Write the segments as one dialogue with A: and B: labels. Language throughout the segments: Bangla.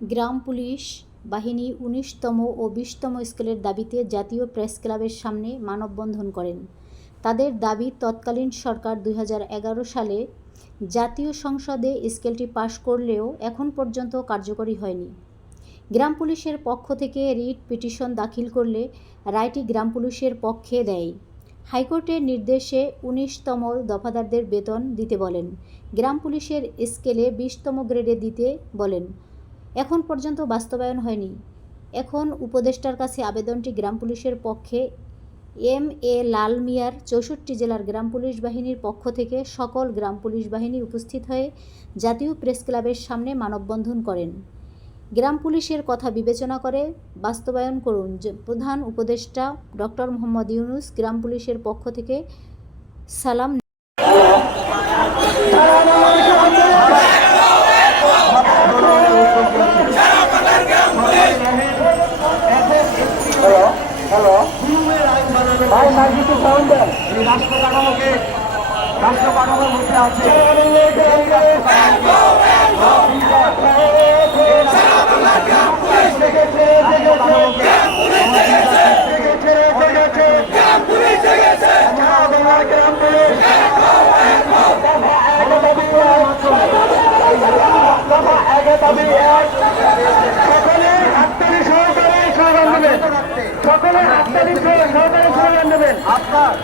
A: গ্রাম পুলিশ বাহিনী উনিশতম ও বিশতম স্কেলের দাবিতে জাতীয় প্রেস ক্লাবের সামনে মানববন্ধন করেন। তাদের দাবি, তৎকালীন সরকার দুই হাজার এগারো সালে জাতীয় সংসদে স্কেলটি পাশ করলেও এখন পর্যন্ত কার্যকরী হয়নি। গ্রাম পুলিশের পক্ষ থেকে রিট পিটিশন দাখিল করলে রায়টি গ্রাম পুলিশের পক্ষে দেয়। হাইকোর্টের নির্দেশে উনিশতম দফাদারদের বেতন দিতে বলেন। গ্রাম পুলিশের স্কেলে বিশতম গ্রেডে দিতে বলেন। এখন পর্যন্ত বাস্তবায়ন হয়নি। এখন উপদেষ্টার কাছে আবেদনটি গ্রাম পুলিশের পক্ষে। এম এ লাল মিয়ার চৌষট্টি জেলার গ্রাম পুলিশ বাহিনীর পক্ষ থেকে সকল গ্রাম পুলিশ বাহিনী উপস্থিত হয়ে জাতীয় প্রেস ক্লাবের সামনে মানববন্ধন করেন। গ্রাম পুলিশের কথা বিবেচনা করে বাস্তবায়ন করুন প্রধান উপদেষ্টা ডক্টর মোহাম্মদ ইউনুস গ্রাম পুলিশের পক্ষ থেকে সালাম
B: রাষ্ট্র কাঠামোকে রাষ্ট্র কাঠামোর মধ্যে আছে সকলে হাততালি সহকারে স্লোগান দেবেন সকলে হাততালি সহকারে স্লোগান দেবেন আপনার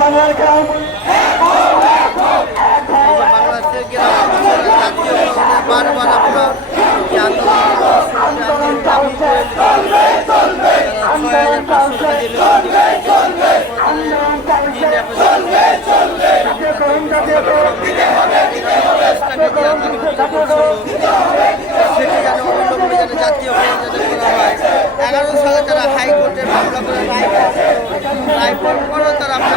B: বাংলার গ্রাম
C: বাংলাদেশের গ্রাম জাতীয় বারবার আমরা এই আন্দোলন ছয় হাজার পাঁচশো সেটি যেন অবিলম্বে যেন জাতীয় করা হয় এগারো সালে তারা হাইকোর্টে মামলা করে রায় রায় পরেও তারা আমরা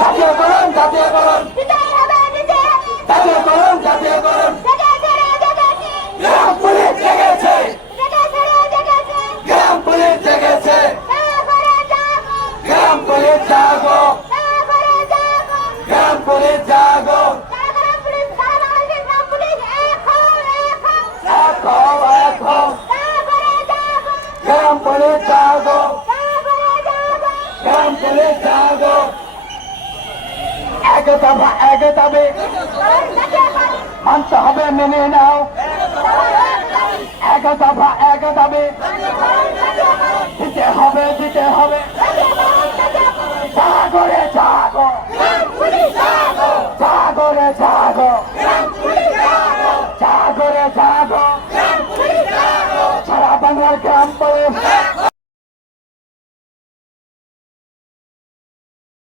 B: জাতীয়করণ জাতীয়করণ জাতীয়করণ জাতীয়করণ গ্রাম পুলিশ জেগেছে। গ্রাম পুলিশ জেগেছে। গ্রাম পুলিশ জাগো গ্রাম পুলিশ জাগো একতা একতাবে মানতে হবে, মেনে নাও। একতা একতাবে দিতে হবে দিতে হবে। জাগরে জাগো জাগরে জাগো জাগরে জাগো সারা বাংলার গ্রাম পড়ে।